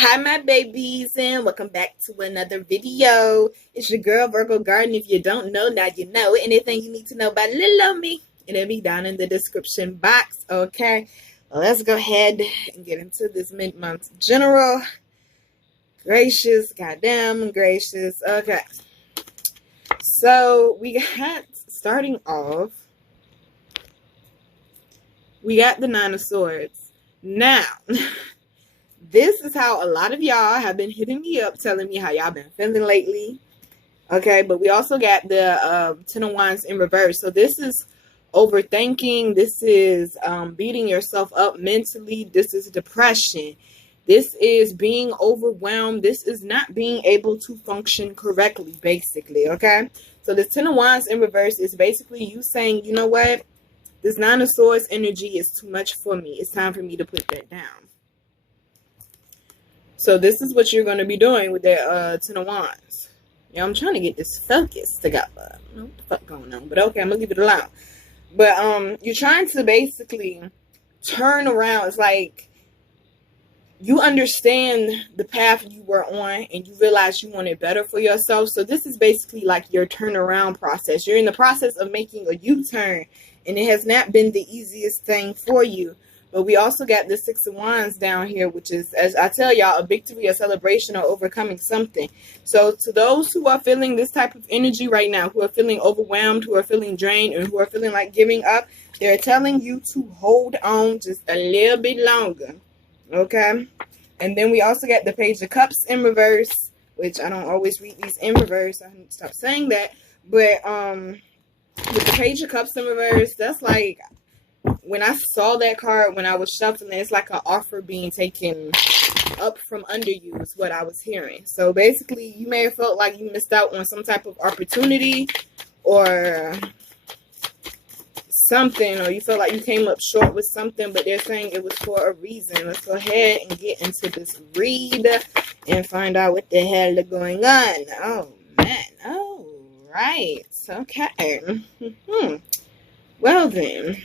Hi, my babies, and welcome back to another video. It's your girl, Virgo Garden. If you don't know, now you know. Anything you need to know about little old me, it'll be down in the description box, okay? Well, let's go ahead and get into this mid-month general. Gracious, goddamn gracious. Okay. So, we got, starting off, we got the Nine of Swords. Now... this is how a lot of y'all have been hitting me up, telling me how y'all been feeling lately. Okay, but we also got the Ten of Wands in reverse. So this is overthinking. This is beating yourself up mentally. This is depression. This is being overwhelmed. This is not being able to function correctly, basically. Okay, so the Ten of Wands in reverse is basically you saying, you know what? This Nine of Swords energy is too much for me. It's time for me to put that down. So this is what you're going to be doing with that Ten of Wands. Yeah, I'm trying to get this focus together. I don't know what the fuck going on, but okay, I'm going to leave it alone. But you're trying to basically turn around. It's like you understand the path you were on and you realize you want it better for yourself. So this is basically like your turnaround process. You're in the process of making a U-turn, and it has not been the easiest thing for you. But we also got the Six of Wands down here, which is, as I tell y'all, a victory, a celebration, or overcoming something. So to those who are feeling this type of energy right now, who are feeling overwhelmed, who are feeling drained, and who are feeling like giving up, they're telling you to hold on just a little bit longer. Okay? And then we also got the Page of Cups in reverse, which I don't always read these in reverse. I need to stop saying that. But with the Page of Cups in reverse, that's like... when I saw that card, when I was shuffling, it's like an offer being taken up from under you is what I was hearing. So basically, you may have felt like you missed out on some type of opportunity or something, or you felt like you came up short with something, but they're saying it was for a reason. Let's go ahead and get into this read and find out what the hell is going on. Oh, man. Oh, right. Okay. Well, then.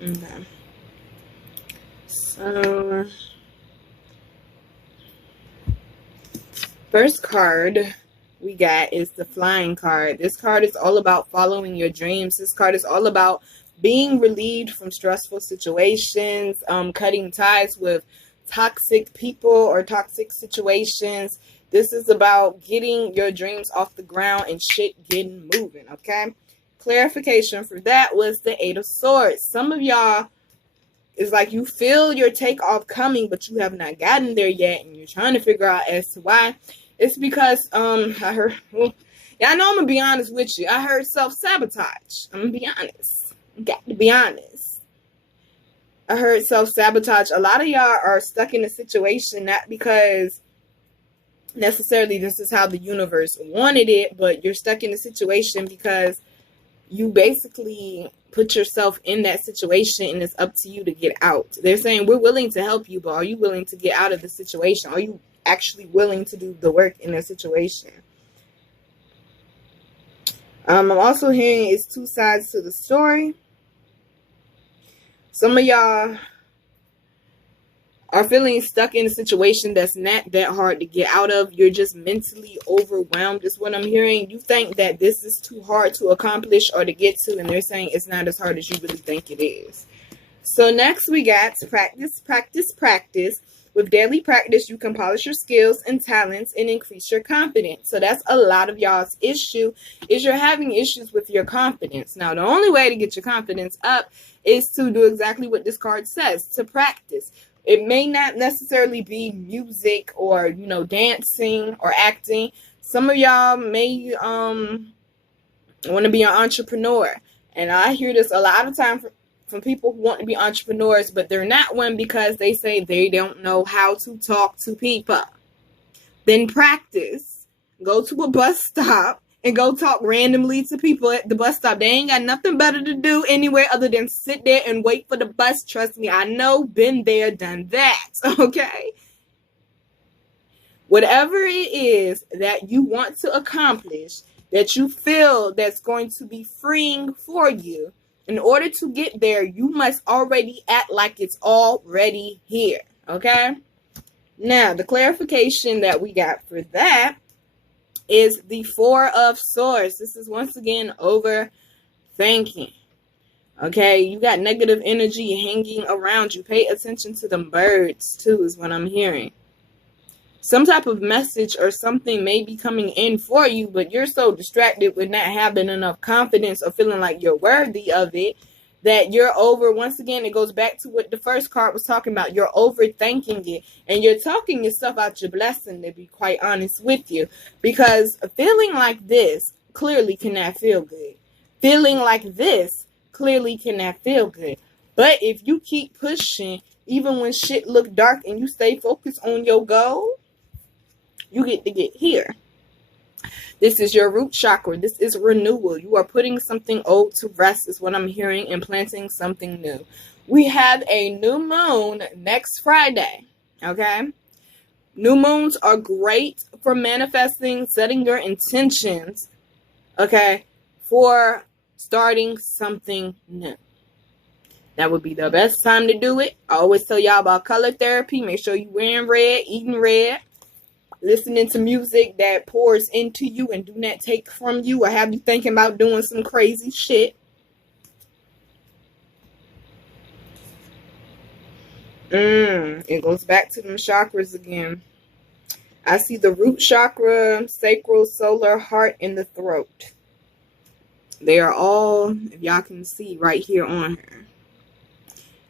Okay. So, first card we got is the Flying card. This card is all about following your dreams. This card is all about being relieved from stressful situations, cutting ties with toxic people or toxic situations. This is about getting your dreams off the ground and shit getting moving, okay? Clarification for that was the Eight of Swords. Some of y'all is like you feel your takeoff coming, but you have not gotten there yet, and you're trying to figure out as to why. It's because I heard, well, yeah, I know I'm gonna be honest with you. I heard self-sabotage. I'm gonna be honest. Got to be honest. I heard self-sabotage. A lot of y'all are stuck in a situation not because necessarily this is how the universe wanted it, but you're stuck in a situation because you basically put yourself in that situation and it's up to you to get out. They're saying, we're willing to help you, but are you willing to get out of the situation? Are you actually willing to do the work in the situation? I'm also hearing it's two sides to the story. Some of y'all are feeling stuck in a situation that's not that hard to get out of. You're just mentally overwhelmed is what I'm hearing. You think that this is too hard to accomplish or to get to, and they're saying it's not as hard as you really think it is. So next we got practice, practice, practice. With daily practice, you can polish your skills and talents and increase your confidence. So that's a lot of y'all's issue, is you're having issues with your confidence. Now, the only way to get your confidence up is to do exactly what this card says, to practice. It may not necessarily be music or, you know, dancing or acting. Some of y'all may want to be an entrepreneur. And I hear this a lot of time from people who want to be entrepreneurs, but they're not one because they say they don't know how to talk to people. Then practice. Go to a bus stop and go talk randomly to people at the bus stop. They ain't got nothing better to do anywhere other than sit there and wait for the bus. Trust me, I know, been there, done that, okay? Whatever it is that you want to accomplish, that you feel that's going to be freeing for you, In order to get there, you must already act like it's already here. Okay? Now, the clarification that we got for that is the Four of Swords. This is once again overthinking. Okay, you got negative energy hanging around you. Pay attention to them birds too, is what I'm hearing. Some type of message or something may be coming in for you, but you're so distracted with not having enough confidence or feeling like you're worthy of it that you're over. Once again, it goes back to what the first card was talking about. You're overthinking it, and you're talking yourself out your blessing, to be quite honest with you, because feeling like this clearly cannot feel good. Feeling like this clearly cannot feel good. But if you keep pushing, even when shit look dark, and you stay focused on your goal, you get to get here. This is your root chakra. This is renewal. You are putting something old to rest, is what I'm hearing, and planting something new. We have a new moon next Friday. Okay? New moons are great for manifesting, setting your intentions, okay, for starting something new. That would be the best time to do it. I always tell y'all about color therapy. Make sure you're wearing red, eating red, listening to music that pours into you and do not take from you or have you thinking about doing some crazy shit. It goes back to them chakras again. I see the root chakra, sacral, solar, heart, and the throat. They are all, if y'all can see, right here on her.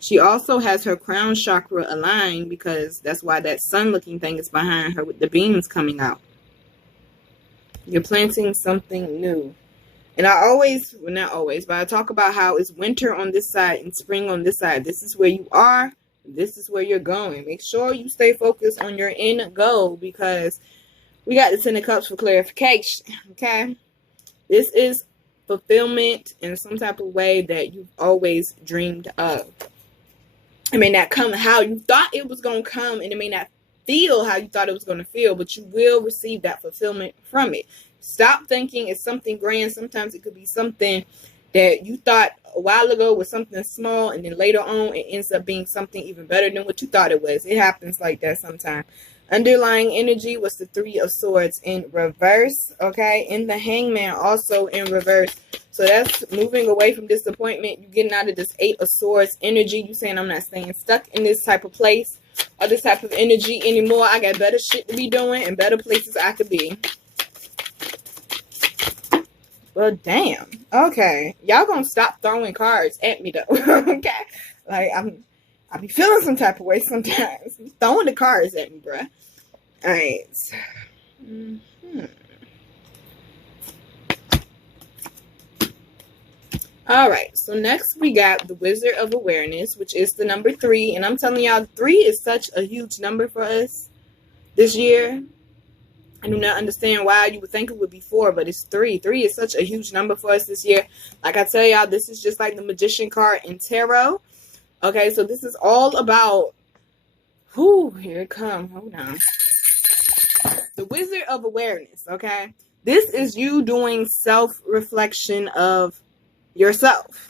She also has her crown chakra aligned, because that's why that sun-looking thing is behind her with the beams coming out. You're planting something new. And I always, well, not always, but I talk about how it's winter on this side and spring on this side. This is where you are. This is where you're going. Make sure you stay focused on your end goal, because we got the Ten of Cups for clarification. Okay? This is fulfillment in some type of way that you've always dreamed of. It may not come how you thought it was going to come, and it may not feel how you thought it was going to feel, but you will receive that fulfillment from it. Stop thinking it's something grand. Sometimes it could be something that you thought a while ago was something small, and then later on it ends up being something even better than what you thought it was. It happens like that sometimes. Underlying energy was the Three of Swords in reverse, okay? And the Hangman also in reverse. So that's moving away from disappointment. You're getting out of this Eight of Swords energy. You saying, I'm not staying stuck in this type of place or this type of energy anymore. I got better shit to be doing and better places I could be. Well, damn. Okay. Y'all gonna stop throwing cards at me, though. Okay? Like, I be feeling some type of way sometimes. You throwing the cards at me, bruh. Alright. Alright, so next we got the Wizard of Awareness, which is the number 3. And I'm telling y'all, 3 is such a huge number for us this year. I do not understand why you would think it would be 4, but it's 3. 3 is such a huge number for us this year. Like I tell y'all, this is just like the Magician card in Tarot. Okay, so this is all about, here it comes. Hold on. The Wizard of Awareness, okay? This is you doing self-reflection of yourself.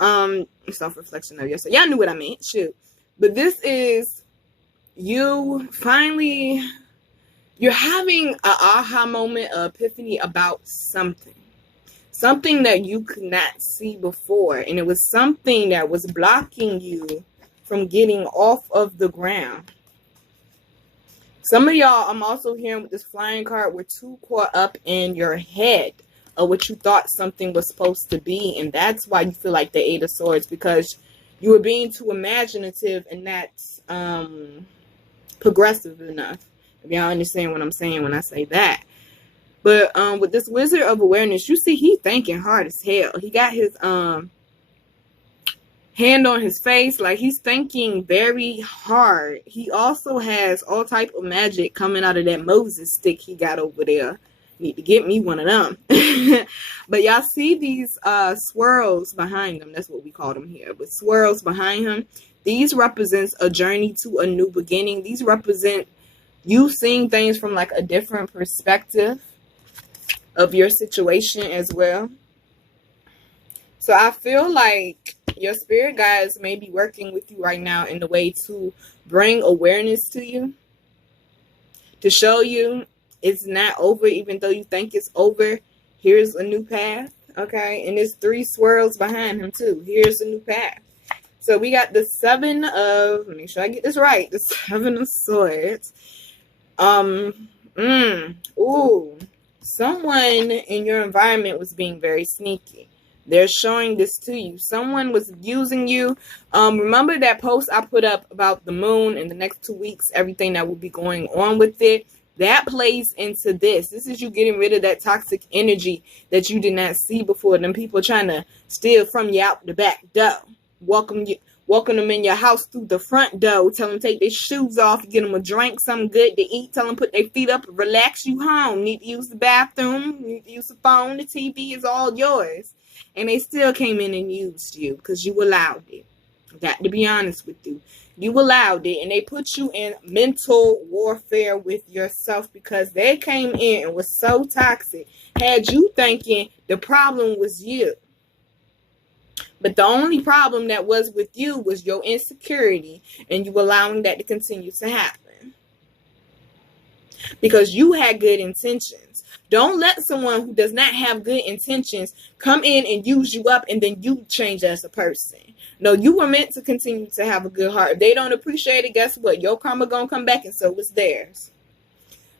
Self-reflection of yourself. Y'all knew what I meant. Shoot. But this is you finally, you're having an aha moment, an epiphany about something. Something that you could not see before. And it was something that was blocking you from getting off of the ground. Some of y'all, I'm also hearing with this flying card, were too caught up in your head of what you thought something was supposed to be. And that's why you feel like the Eight of Swords, because you were being too imaginative and not progressive enough. If y'all understand what I'm saying when I say that. But with this Wizard of Awareness, you see he thinking hard as hell. He got his hand on his face, like he's thinking very hard. He also has all type of magic coming out of that Moses stick he got over there. Need to get me one of them. But y'all see these swirls behind him. That's what we call them here. But swirls behind him. These represents a journey to a new beginning. These represent you seeing things from like a different perspective of your situation as well. So I feel like your spirit guides may be working with you right now in a way to bring awareness to you, to show you it's not over, even though you think it's over. Here's a new path, okay? And there's 3 swirls behind him too. Here's a new path. So we got the 7 of, make sure I get this right, the 7 of Swords. Ooh, someone in your environment was being very sneaky. They're showing this to you. Someone was using you. Remember that post I put up about the moon in the next 2 weeks, everything that will be going on with it? That plays into this. This is you getting rid of that toxic energy that you did not see before. Them people trying to steal from you out the back door. Welcome them in your house through the front door. Tell them take their shoes off. Get them a drink, something good to eat. Tell them put their feet up and relax you home. Need to use the bathroom. Need to use the phone. The TV is all yours. And they still came in and used you because you allowed it. Got to be honest with you. You allowed it, and they put you in mental warfare with yourself because they came in and was so toxic. Had you thinking the problem was you. But the only problem that was with you was your insecurity, and you allowing that to continue to happen. Because you had good intentions. Don't let someone who does not have good intentions come in and use you up and then you change as a person. No, you were meant to continue to have a good heart. If they don't appreciate it, guess what? Your karma gonna come back and so is theirs.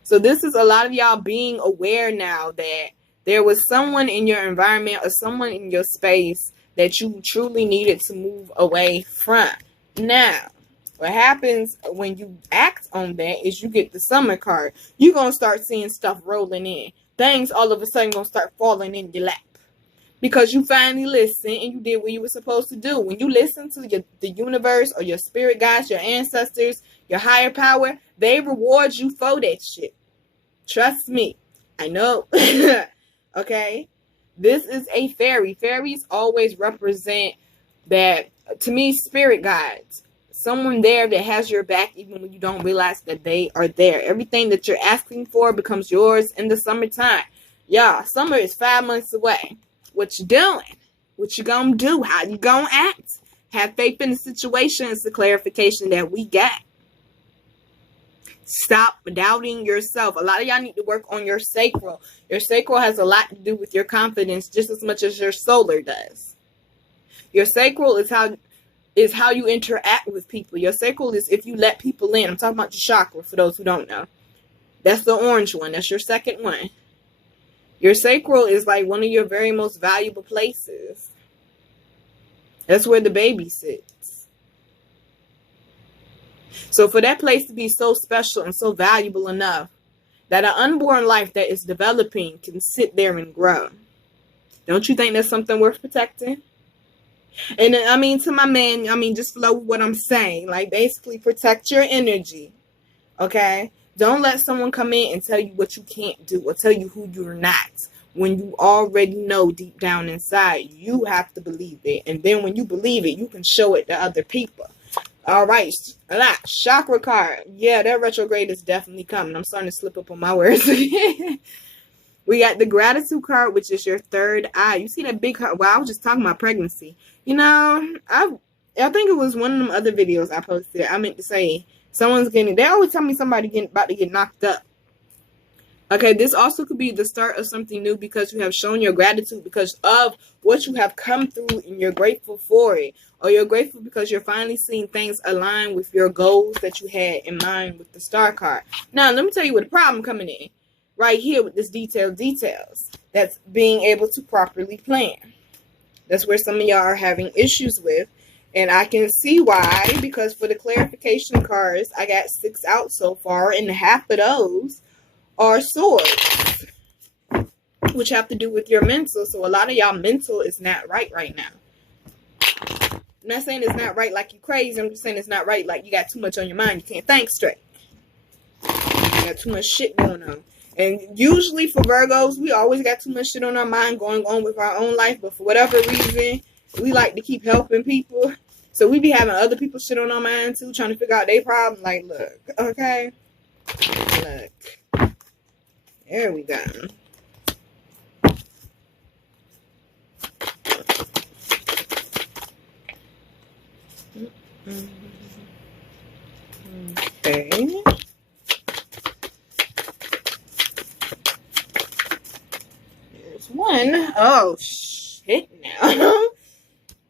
So this is a lot of y'all being aware now that there was someone in your environment or someone in your space that you truly needed to move away from. Now, what happens when you act on that is you get the summer card. You're going to start seeing stuff rolling in. Things all of a sudden going to start falling in your lap. Because you finally listened and you did what you were supposed to do. When you listen to the universe or your spirit guides, your ancestors, your higher power, they reward you for that shit. Trust me. I know. Okay? This is a fairy. Fairies always represent that, to me, spirit guides. Someone there that has your back even when you don't realize that they are there. Everything that you're asking for becomes yours in the summertime. Yeah, summer is 5 months away. What you doing? What you gonna do? How you gonna act? Have faith in the situation. It's the clarification that we got. Stop doubting yourself. A lot of y'all need to work on your sacral. Your sacral has a lot to do with your confidence just as much as your solar does. Your sacral is how you interact with people. Your sacral is if you let people in. I'm talking about your chakra for those who don't know. That's the orange one. That's your second one. Your sacral is like one of your very most valuable places. That's where the baby sits. So for that place to be so special and so valuable enough that an unborn life that is developing can sit there and grow. Don't you think that's something worth protecting? And I mean, to my man, I mean, just flow with what I'm saying. Like, basically protect your energy. Okay? Don't let someone come in and tell you what you can't do or tell you who you're not. When you already know deep down inside, you have to believe it. And then when you believe it, you can show it to other people. All right. Chakra card. Yeah, that retrograde is definitely coming. I'm starting to slip up on my words. We got the gratitude card, which is your third eye. You see that big card? Well, I was just talking about pregnancy. You know, I think it was one of them other videos I posted. I meant to say someone's getting, they always tell me somebody about to get knocked up. Okay, this also could be the start of something new because you have shown your gratitude because of what you have come through and you're grateful for it. Or you're grateful because you're finally seeing things align with your goals that you had in mind with the star card. Now, let me tell you what the problem coming in. Right here with this details. That's being able to properly plan. That's where some of y'all are having issues with. And I can see why. Because for the clarification cards, I got 6 out so far. And half of those are swords. Which have to do with your mental. So a lot of y'all mental is not right now. I'm not saying it's not right like you crazy. I'm just saying it's not right like you got too much on your mind. You can't think straight. You got too much shit going on. And usually for Virgos, we always got too much shit on our mind going on with our own life. But for whatever reason, we like to keep helping people. So we be having other people's shit on our mind too, trying to figure out their problem. Like, look, okay? Look. There we go. Okay. There's one. Oh, shit now.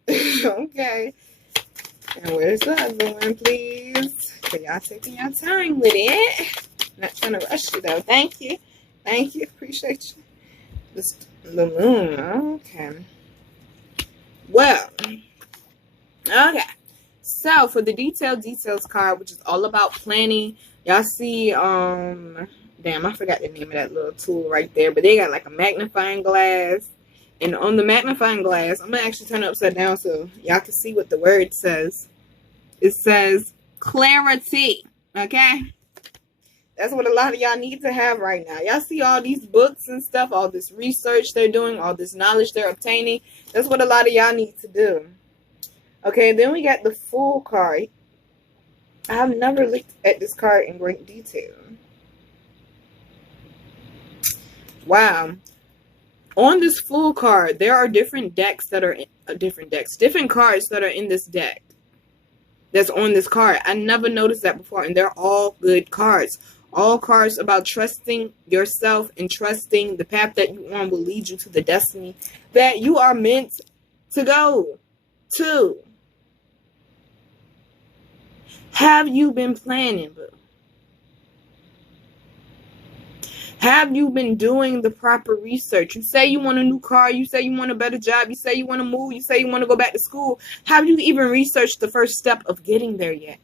Okay. And where's the other one, please? So y'all taking your time with it. Not trying to rush you, though. Thank you. Thank you. Appreciate you. The moon. Okay. Well. Okay. So, for the details card, which is all about planning, y'all see, damn, I forgot the name of that little tool right there, but they got like a magnifying glass, and on the magnifying glass, I'm going to actually turn it upside down so y'all can see what the word says. It says clarity, okay? That's what a lot of y'all need to have right now. Y'all see all these books and stuff, all this research they're doing, all this knowledge they're obtaining. That's what a lot of y'all need to do. Okay, then we got the Fool card. I've never looked at this card in great detail. Wow. On this Fool card, there are different decks that are different cards that are in this deck. That's on this card. I never noticed that before, and they're all good cards. All cards about trusting yourself and trusting the path that you on will lead you to the destiny that you are meant to go to. Have you been planning, boo? Have you been doing the proper research? You say you want a new car. You say you want a better job. You say you want to move. You say you want to go back to school. Have you even researched the first step of getting there yet?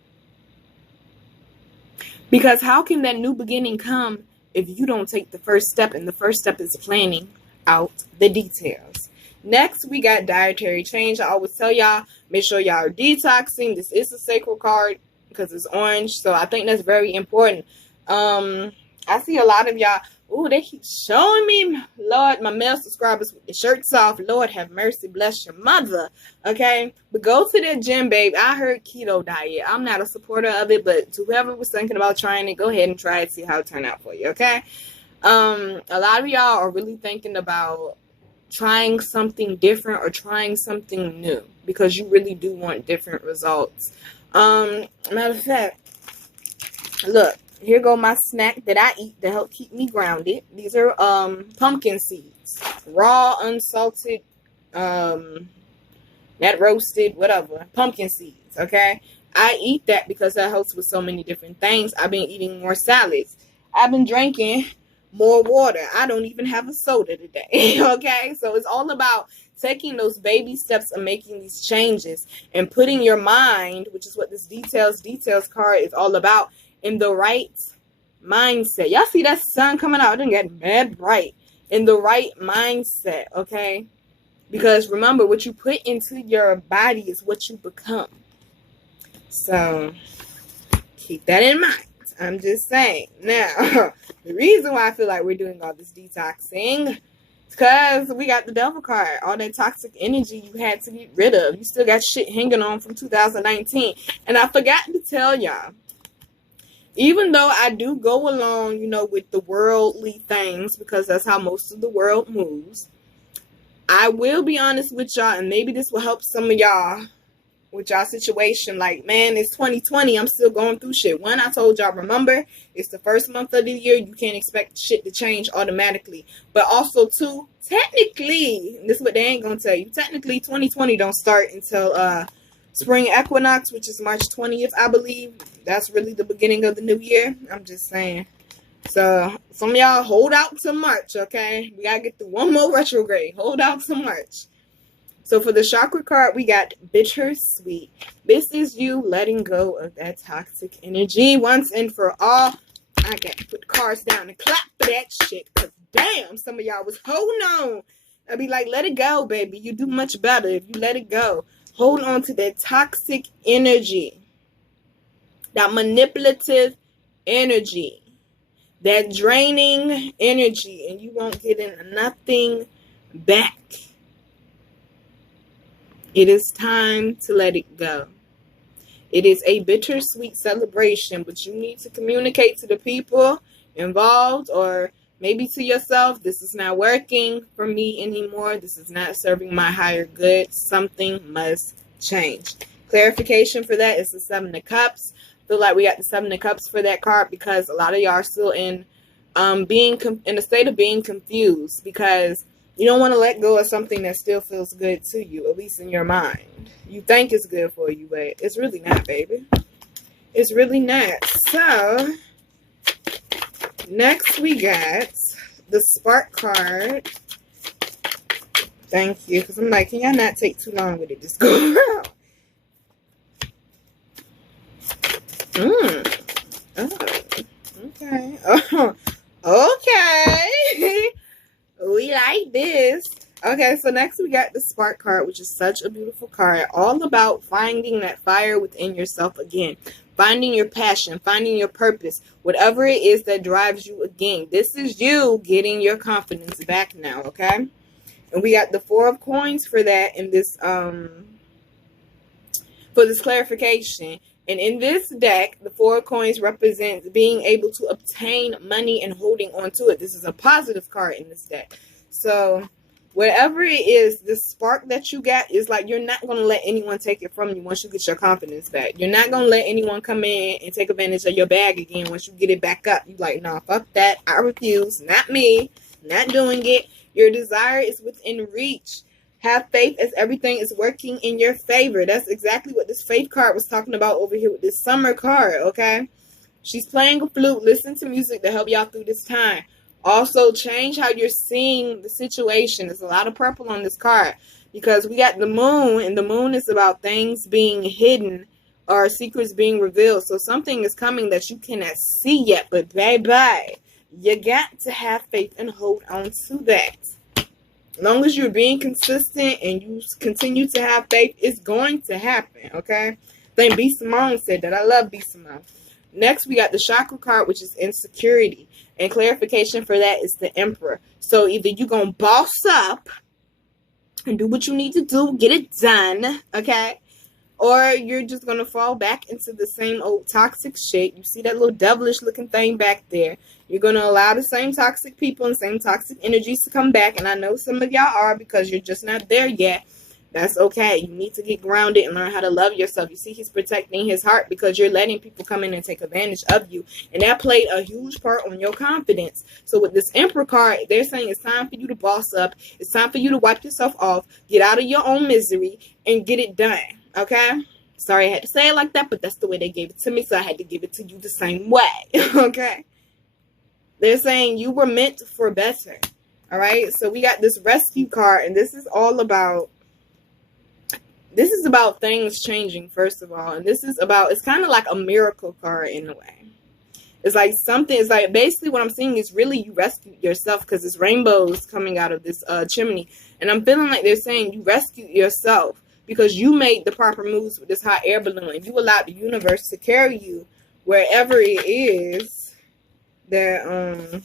Because how can that new beginning come if you don't take the first step? And the first step is planning out the details. Next, we got dietary change. I always tell y'all, make sure y'all are detoxing. This is a sacred card because it's orange. So I think that's very important. I see a lot of y'all, ooh, they keep showing me, Lord, my male subscribers with the shirts off. Lord have mercy, bless your mother. Okay, but go to that gym, babe. I heard keto diet. I'm not a supporter of it, but to whoever was thinking about trying it, go ahead and try it, see how it turned out for you. Okay, a lot of y'all are really thinking about trying something different or trying something new because you really do want different results. Matter of fact, look. Here go my snack that I eat to help keep me grounded. These are pumpkin seeds. Raw, unsalted, not roasted, whatever. Pumpkin seeds, okay? I eat that because that helps with so many different things. I've been eating more salads. I've been drinking more water. I don't even have a soda today, okay? So it's all about taking those baby steps and making these changes and putting your mind, which is what this details card is all about, in the right mindset. Y'all see that sun coming out? It didn't get mad bright. In the right mindset, okay? Because remember, what you put into your body is what you become. So, keep that in mind. I'm just saying. Now, the reason why I feel like we're doing all this detoxing is because we got the devil card. All that toxic energy you had to get rid of. You still got shit hanging on from 2019. And I forgot to tell y'all, even though I do go along, you know, with the worldly things, because that's how most of the world moves, I will be honest with y'all, and maybe this will help some of y'all with y'all situation. Like, man, it's 2020. I'm still going through shit. One, I told y'all, remember, it's the first month of the year. You can't expect shit to change automatically. But also, two, technically, and this is what they ain't going to tell you, technically, 2020 don't start until spring equinox, which is March 20th, I believe. That's really the beginning of the new year. I'm just saying. So, some of y'all hold out to March, okay? We got to get through one more retrograde. Hold out to March. So, for the chakra card, we got bittersweet. This is you letting go of that toxic energy once and for all. I got to put the cards down and clap for that shit. Because, damn, some of y'all was holding on. I'd be like, let it go, baby. You do much better if you let it go. Hold on to that toxic energy. That manipulative energy. That draining energy. And you won't get nothing back. It is time to let it go. It is a bittersweet celebration, but you need to communicate to the people involved or maybe to yourself. This is not working for me anymore. This is not serving my higher good. Something must change. Clarification for that is the Seven of Cups. Feel like we got the Seven of Cups for that card because a lot of y'all are still in being in a state of being confused because you don't want to let go of something that still feels good to you, at least in your mind. You think it's good for you, but it's really not, baby. It's really not. So, next we got the Spark card. Thank you, because I'm like, can y'all not take too long with it? Just go around. Oh, okay. Oh, okay. We like this. Okay, so next we got the Spark card, which is such a beautiful card. All about finding that fire within yourself again. Finding your passion, finding your purpose, whatever it is that drives you again. This is you getting your confidence back now, okay? And we got the Four of Coins for that in this for this clarification. And in this deck, the Four of Coins represents being able to obtain money and holding on to it. This is a positive card in this deck. So whatever it is, the spark that you got is like you're not going to let anyone take it from you once you get your confidence back. You're not going to let anyone come in and take advantage of your bag again once you get it back up. You're like, nah, fuck that. I refuse. Not me. Not doing it. Your desire is within reach. Have faith as everything is working in your favor. That's exactly what this faith card was talking about over here with this Summer card, okay? She's playing a flute. Listen to music to help y'all through this time. Also, change how you're seeing the situation. There's a lot of purple on this card because we got the moon, and the moon is about things being hidden or secrets being revealed. So something is coming that you cannot see yet, but bye-bye. You got to have faith and hold on to that. As long as you're being consistent and you continue to have faith, it's going to happen, okay? I think B. Simone said that. I love B. Simone. Next, we got the Chakra card, which is insecurity. And clarification for that is the Emperor. So either you're going to boss up and do what you need to do, get it done, okay? Or you're just going to fall back into the same old toxic shit. You see that little devilish looking thing back there. You're going to allow the same toxic people and same toxic energies to come back. And I know some of y'all are because you're just not there yet. That's okay. You need to get grounded and learn how to love yourself. You see, he's protecting his heart because you're letting people come in and take advantage of you. And that played a huge part on your confidence. So with this Emperor card, they're saying it's time for you to boss up. It's time for you to wipe yourself off, get out of your own misery, and get it done. Okay? Sorry I had to say it like that, but that's the way they gave it to me, so I had to give it to you the same way. Okay? They're saying you were meant for better. All right? So we got this Rescue card, and this is all about... This is about things changing, first of all. And this is about, it's kind of like a miracle card in a way. It's like something, it's like basically what I'm seeing is really you rescued yourself because this rainbow is coming out of this chimney. And I'm feeling like they're saying you rescued yourself because you made the proper moves with this hot air balloon. And you allowed the universe to carry you wherever it is that,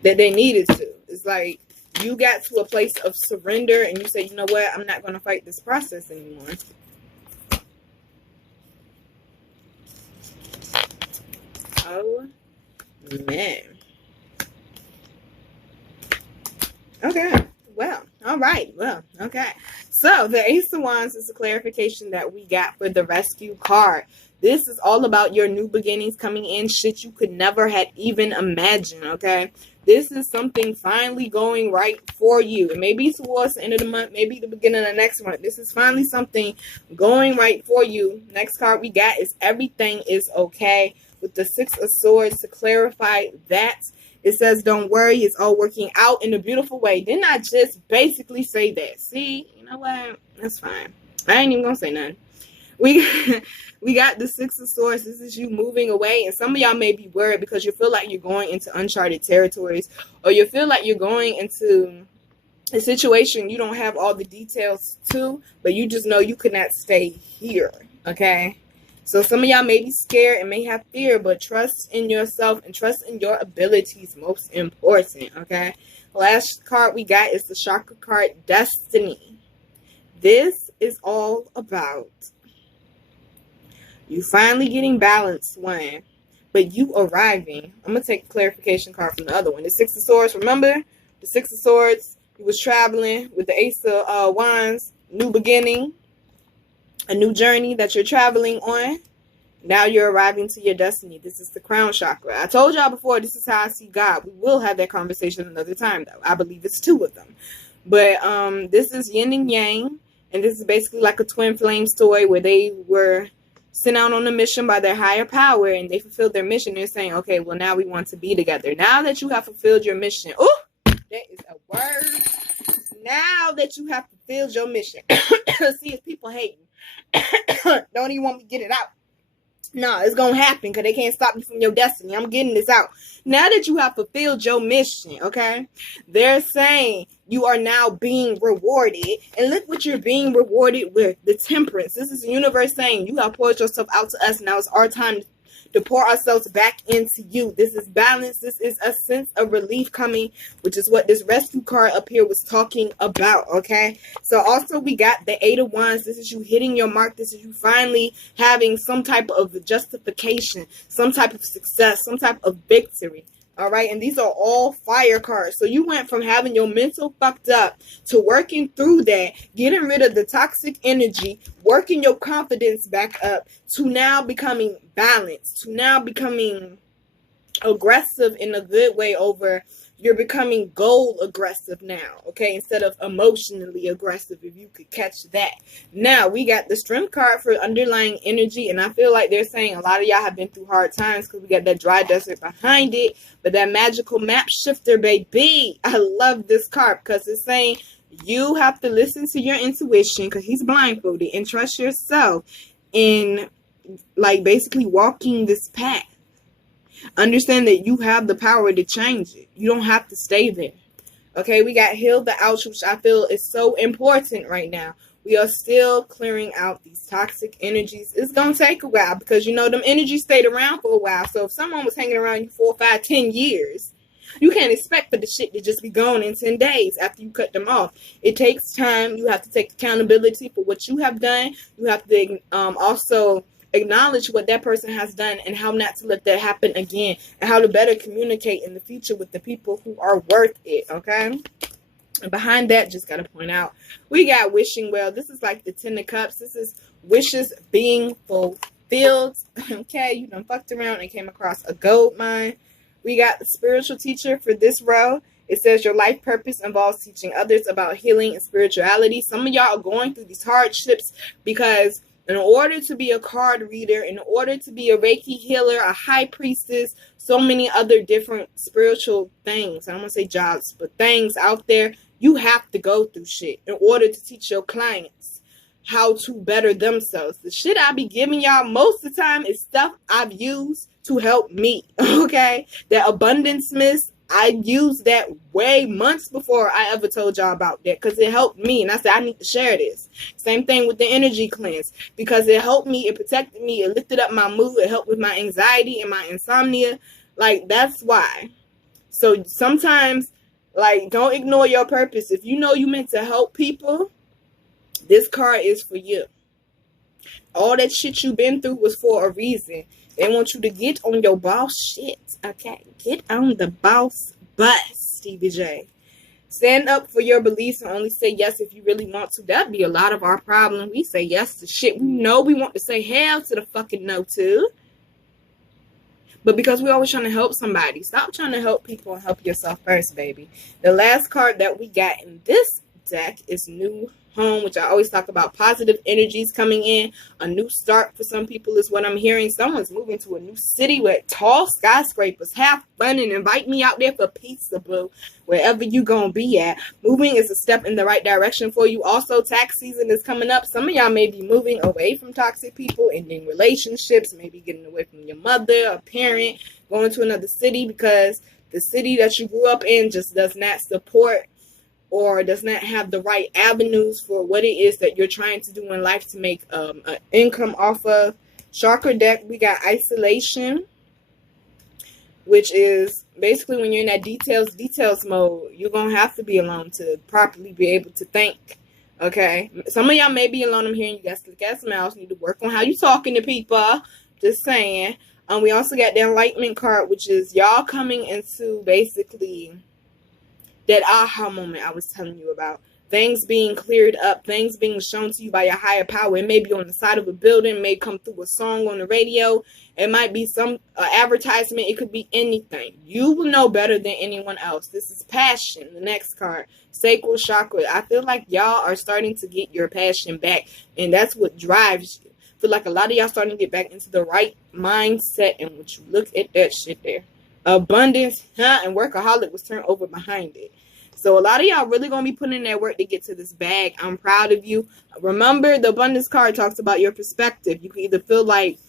that they needed to. It's like, you got to a place of surrender and you say, you know what? I'm not going to fight this process anymore. Oh, man. Okay. Well, all right. Well, okay. So the Ace of Wands is a clarification that we got for the Rescue card. This is all about your new beginnings coming in. Shit you could never had even imagined, okay? This is something finally going right for you. It may be towards the end of the month, maybe the beginning of the next month. This is finally something going right for you. Next card we got is Everything is Okay. With the Six of Swords to clarify that. It says, don't worry, it's all working out in a beautiful way. Didn't I just basically say that? See, you know what? That's fine. I ain't even going to say nothing. We got the Six of Swords. This is you moving away. And some of y'all may be worried because you feel like you're going into uncharted territories. Or you feel like you're going into a situation you don't have all the details to. But you just know you could not stay here. Okay? So some of y'all may be scared and may have fear. But trust in yourself and trust in your abilities. Most important. Okay? Last card we got is the Chakra card, Destiny. This is all about you finally getting balanced, one, but you arriving. I'm going to take a clarification card from the other one. The Six of Swords, remember? The Six of Swords, he was traveling with the Ace of Wands. new beginning, a new journey that you're traveling on. Now you're arriving to your destiny. This is the crown chakra. I told y'all before, this is how I see God. We will have that conversation another time, though. I believe it's two of them. But this is yin and yang. And this is basically like a twin flame story where they were sent out on a mission by their higher power. And they fulfilled their mission. They're saying, okay, well, now we want to be together. Now that you have fulfilled your mission. Oh, that is a word. Now that you have fulfilled your mission. See, it's people hating. Don't even want me to get it out. No, it's going to happen because they can't stop you from your destiny. I'm getting this out. Now that you have fulfilled your mission, okay, they're saying you are now being rewarded. And look what you're being rewarded with, the temperance. This is the universe saying you have poured yourself out to us. Now it's our time to pour ourselves back into you. This is balance. This is a sense of relief coming, which is what this rescue card up here was talking about, okay? So also we got the 8 of Wands. This is you hitting your mark. This is you finally having some type of justification, some type of success, some type of victory. All right, and these are all fire cards. So you went from having your mental fucked up to working through that, getting rid of the toxic energy, working your confidence back up, to now becoming balanced, to now becoming aggressive in a good way over. You're becoming goal aggressive now, okay, instead of emotionally aggressive, if you could catch that. Now, we got the strength card for underlying energy, and I feel like they're saying a lot of y'all have been through hard times because we got that dry desert behind it, but that magical map shifter, baby. I love this card because it's saying you have to listen to your intuition because he's blindfolded and trust yourself in, like, basically walking this path. Understand that you have the power to change it. You don't have to stay there. Okay, we got heal the ouch, which I feel is so important right now. We are still clearing out these toxic energies. It's going to take a while because, you know, them energies stayed around for a while. So if someone was hanging around you 4, 5, 10 years, you can't expect for the shit to just be gone in 10 days after you cut them off. It takes time. You have to take accountability for what you have done. You have to also acknowledge what that person has done and how not to let that happen again, and how to better communicate in the future with the people who are worth it, okay? And behind that, just got to point out, we got wishing well. This is like the 10 of Cups. This is wishes being fulfilled, okay? You done fucked around and came across a gold mine. We got the spiritual teacher for this row. It says your life purpose involves teaching others about healing and spirituality. Some of y'all are going through these hardships because in order to be a card reader, in order to be a Reiki healer, a high priestess, so many other different spiritual things, I don't want to say jobs, but things out there, you have to go through shit in order to teach your clients how to better themselves. The shit I be giving y'all most of the time is stuff I've used to help me, okay? That abundance mist, I used that way months before I ever told y'all about that because it helped me. And I said, I need to share this. Same thing with the energy cleanse because it helped me. It protected me. It lifted up my mood. It helped with my anxiety and my insomnia. Like, that's why. So sometimes, like, don't ignore your purpose. If you know you meant to help people, this card is for you. All that shit you've been through was for a reason. They want you to get on your boss shit, okay? Get on the boss bus, Stevie J. Stand up for your beliefs and only say yes if you really want to. That'd be a lot of our problem. We say yes to shit we know we want to say hell to the fucking no to. But because we're always trying to help somebody, stop trying to help people and help yourself first, baby. The last card that we got in this deck is New Home, which I always talk about. Positive energies coming in. A new start for some people is what I'm hearing. Someone's moving to a new city with tall skyscrapers. Have fun and invite me out there for pizza, boo. Wherever you gonna be at. Moving is a step in the right direction for you. Also, tax season is coming up. Some of y'all may be moving away from toxic people, ending relationships, maybe getting away from your mother or parent, going to another city because the city that you grew up in just does not support or does not have the right avenues for what it is that you're trying to do in life to make an income off of. Chakra deck, we got isolation, which is basically when you're in that details mode, you're going to have to be alone to properly be able to think, okay? Some of y'all may be alone. I'm hearing you got slick ass mouths. Need to work on how you talking to people. Just saying. We also got the enlightenment card, which is y'all coming into basically that aha moment I was telling you about. things being cleared up, things being shown to you by your higher power. It may be on the side of a building, it may come through a song on the radio, it might be some advertisement, it could be anything. You will know better than anyone else. This is passion. The next card, sacral chakra. I feel like y'all are starting to get your passion back, and that's what drives you. I feel like a lot of y'all starting to get back into the right mindset, and when you look at that shit there, abundance, and workaholic was turned over behind it. So a lot of y'all really going to be putting in that work to get to this bag. I'm proud of you. Remember, the abundance card talks about your perspective. You can either feel like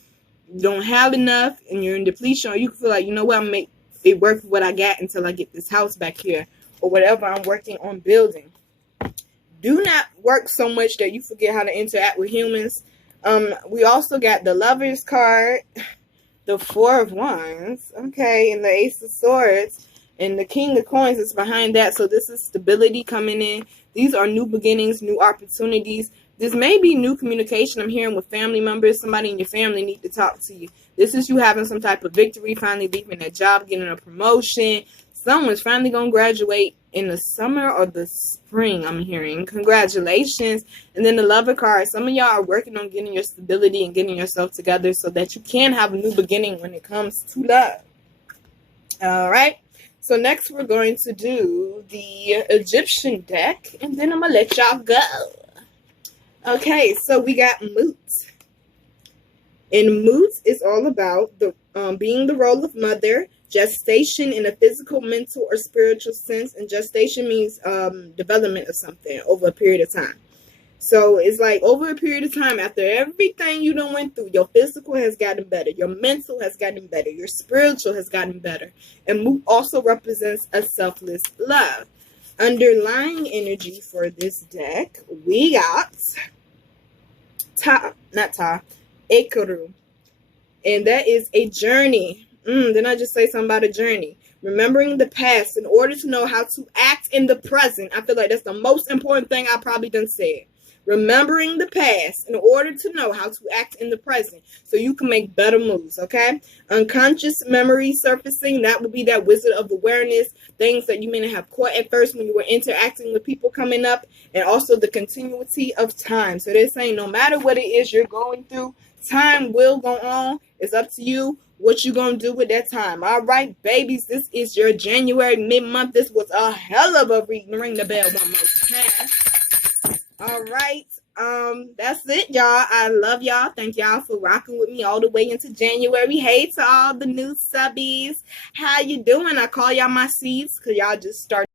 you don't have enough and you're in depletion, or you can feel like, you know what, I'm make it work for what I got until I get this house back here, or whatever I'm working on building. Do not work so much that you forget how to interact with humans. We also got the Lovers card, the Four of Wands, okay, and the Ace of Swords. And the King of Coins is behind that. So this is stability coming in. These are new beginnings, new opportunities. This may be new communication I'm hearing with family members. Somebody in your family need to talk to you. This is you having some type of victory, finally leaving that job, getting a promotion. Someone's finally going to graduate in the summer or the spring, I'm hearing. Congratulations. And then the Lover card. Some of y'all are working on getting your stability and getting yourself together so that you can have a new beginning when it comes to love. All right. So next we're going to do the Egyptian deck, and then I'm going to let y'all go. Okay, so we got Moot. And Moot is all about the being the role of mother, gestation in a physical, mental, or spiritual sense. And gestation means development of something over a period of time. So it's like over a period of time, after everything you done went through, your physical has gotten better, your mental has gotten better, your spiritual has gotten better. And Moot also represents a selfless love. Underlying energy for this deck, we got Ekaru. And that is a journey. Didn't I just say something about a journey? Remembering the past in order to know how to act in the present. I feel like that's the most important thing I probably done said. Remembering the past in order to know how to act in the present so you can make better moves, okay? Unconscious memory surfacing, that would be that wizard of awareness, things that you may not have caught at first when you were interacting with people coming up, and also the continuity of time. So they're saying no matter what it is you're going through, time will go on. It's up to you what you going to do with that time. All right, babies, this is your January mid-month. This was a hell of a reading. Ring the bell one more time. All right, that's it, y'all. I love y'all. Thank y'all for rocking with me all the way into January. Hey to all the new subbies. How you doing? I call y'all my seeds because y'all just started.